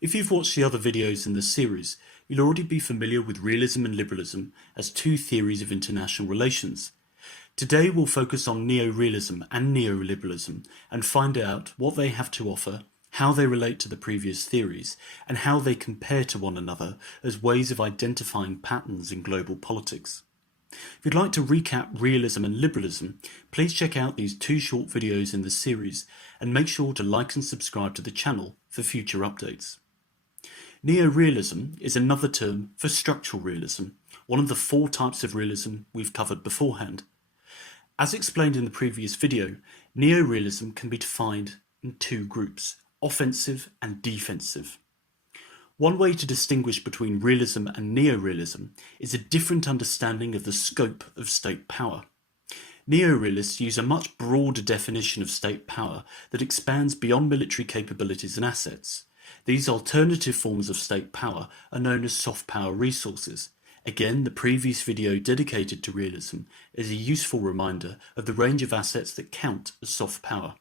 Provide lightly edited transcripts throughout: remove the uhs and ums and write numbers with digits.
If you've watched the other videos in this series, you'll already be familiar with realism and liberalism as two theories of international relations. Today we'll focus on neo-realism and neoliberalism and find out what they have to offer, how they relate to the previous theories, and how they compare to one another as ways of identifying patterns in global politics. If you'd like to recap realism and liberalism, please check out these two short videos in the series and make sure to like and subscribe to the channel for future updates. Neorealism is another term for structural realism, one of the four types of realism we've covered beforehand. As explained in the previous video, neorealism can be defined in two groups, offensive and defensive. One way to distinguish between realism and neorealism is a different understanding of the scope of state power. Neorealists use a much broader definition of state power that expands beyond military capabilities and assets. These alternative forms of state power are known as soft power resources. Again, the previous video dedicated to realism is a useful reminder of the range of assets that count as soft power.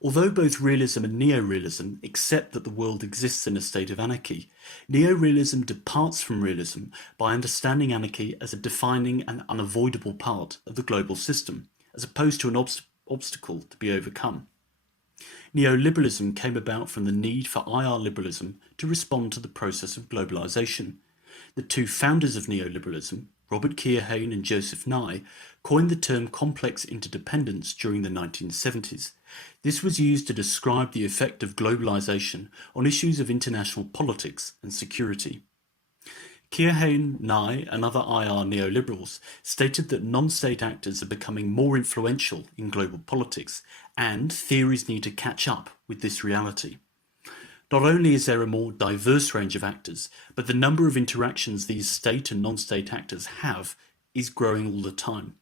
Although both realism and neorealism accept that the world exists in a state of anarchy, neorealism departs from realism by understanding anarchy as a defining and unavoidable part of the global system, as opposed to an obstacle to be overcome. Neoliberalism came about from the need for IR liberalism to respond to the process of globalization. The two founders of neoliberalism, Robert Keohane and Joseph Nye, coined the term complex interdependence during the 1970s. This was used to describe the effect of globalization on issues of international politics and security. Keohane, Nye and other IR neoliberals stated that non-state actors are becoming more influential in global politics and theories need to catch up with this reality. Not only is there a more diverse range of actors, but the number of interactions these state and non-state actors have is growing all the time.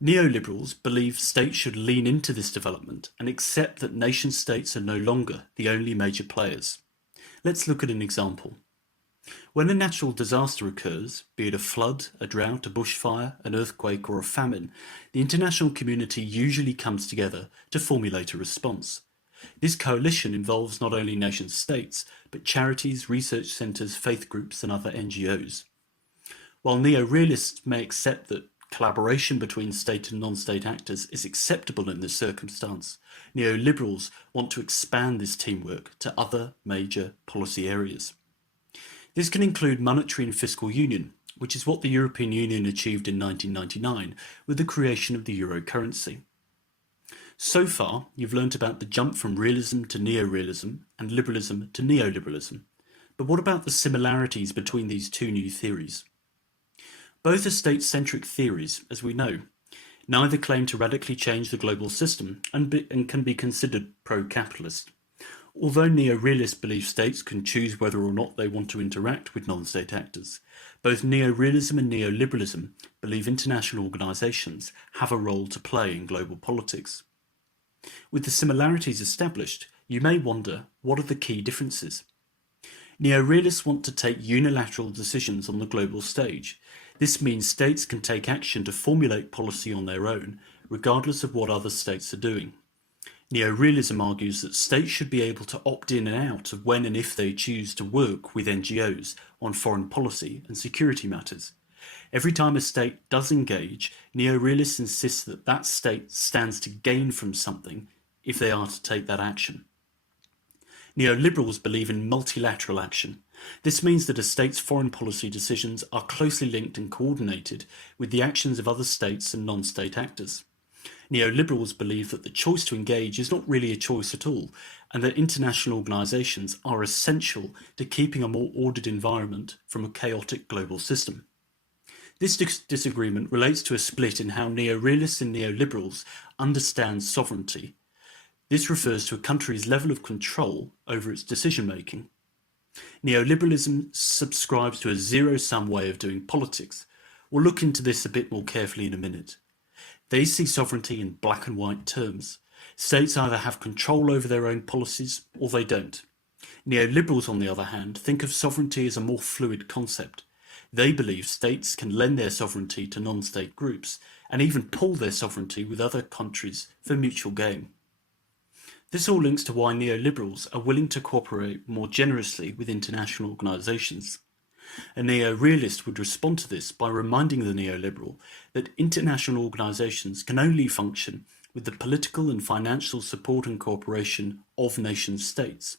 Neoliberals believe states should lean into this development and accept that nation-states are no longer the only major players. Let's look at an example. When a natural disaster occurs, be it a flood, a drought, a bushfire, an earthquake or a famine, the international community usually comes together to formulate a response. This coalition involves not only nation-states, but charities, research centres, faith groups and other NGOs. While neo-realists may accept that collaboration between state and non-state actors is acceptable in this circumstance, neoliberals want to expand this teamwork to other major policy areas. This can include monetary and fiscal union, which is what the European Union achieved in 1999 with the creation of the euro currency. So far, you've learnt about the jump from realism to neorealism and liberalism to neoliberalism. But what about the similarities between these two new theories? Both are state-centric theories, as we know. Neither claim to radically change the global system and can be considered pro-capitalist. Although neo-realists believe states can choose whether or not they want to interact with non-state actors, both neo-realism and neoliberalism believe international organisations have a role to play in global politics. With the similarities established, you may wonder, what are the key differences? Neo-realists want to take unilateral decisions on the global stage. This means states can take action to formulate policy on their own, regardless of what other states are doing. Neorealism argues that states should be able to opt in and out of when and if they choose to work with NGOs on foreign policy and security matters. Every time a state does engage, neorealists insist that that state stands to gain from something if they are to take that action. Neoliberals believe in multilateral action. This means that a state's foreign policy decisions are closely linked and coordinated with the actions of other states and non-state actors. Neoliberals believe that the choice to engage is not really a choice at all, and that international organisations are essential to keeping a more ordered environment from a chaotic global system. This disagreement relates to a split in how neorealists and neoliberals understand sovereignty. This refers to a country's level of control over its decision-making. Neoliberalism subscribes to a zero-sum way of doing politics. We'll look into this a bit more carefully in a minute. They see sovereignty in black and white terms. States either have control over their own policies or they don't. Neoliberals, on the other hand, think of sovereignty as a more fluid concept. They believe states can lend their sovereignty to non-state groups and even pool their sovereignty with other countries for mutual gain. This all links to why neoliberals are willing to cooperate more generously with international organisations. A neo-realist would respond to this by reminding the neoliberal that international organisations can only function with the political and financial support and cooperation of nation-states.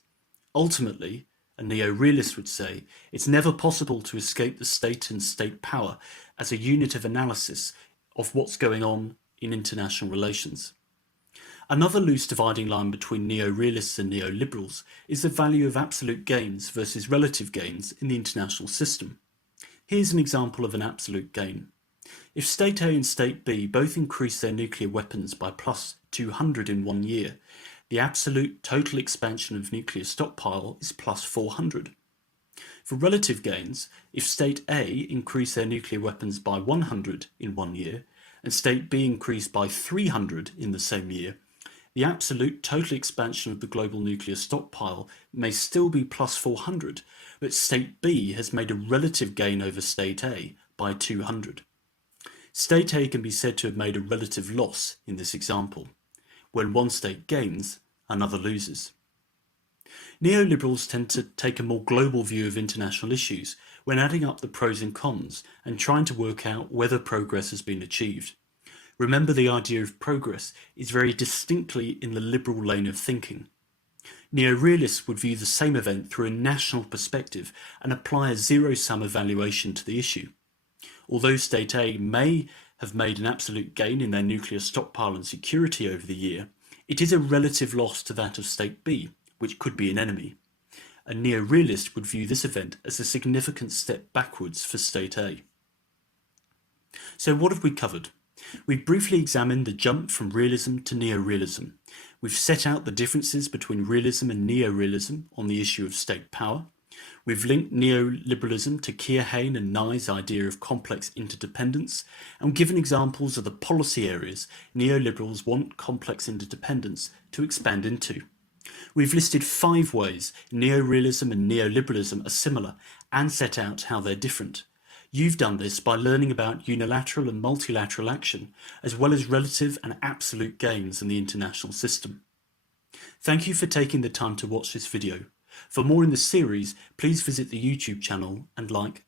Ultimately, a neo-realist would say it's never possible to escape the state and state power as a unit of analysis of what's going on in international relations. Another loose dividing line between neo-realists and neoliberals is the value of absolute gains versus relative gains in the international system. Here's an example of an absolute gain. If State A and State B both increase their nuclear weapons by plus 200 in 1 year, the absolute total expansion of nuclear stockpile is plus 400. For relative gains, if State A increase their nuclear weapons by 100 in 1 year, and State B increase by 300 in the same year, the absolute total expansion of the global nuclear stockpile may still be plus 400, but State B has made a relative gain over State A by 200. State A can be said to have made a relative loss in this example. When one state gains, another loses. Neoliberals tend to take a more global view of international issues when adding up the pros and cons and trying to work out whether progress has been achieved. Remember, the idea of progress is very distinctly in the liberal lane of thinking. Neo-realists would view the same event through a national perspective and apply a zero-sum evaluation to the issue. Although State A may have made an absolute gain in their nuclear stockpile and security over the year, it is a relative loss to that of State B, which could be an enemy. A neo-realist would view this event as a significant step backwards for State A. So what have we covered? We've briefly examined the jump from realism to neo-realism. We've set out the differences between realism and neo-realism on the issue of state power. We've linked neoliberalism to Keir-Hain and Nye's idea of complex interdependence, and given examples of the policy areas neoliberals want complex interdependence to expand into. We've listed 5 ways neo-realism and neoliberalism are similar and set out how they're different. You've done this by learning about unilateral and multilateral action, as well as relative and absolute gains in the international system. Thank you for taking the time to watch this video. For more in the series, please visit the YouTube channel and like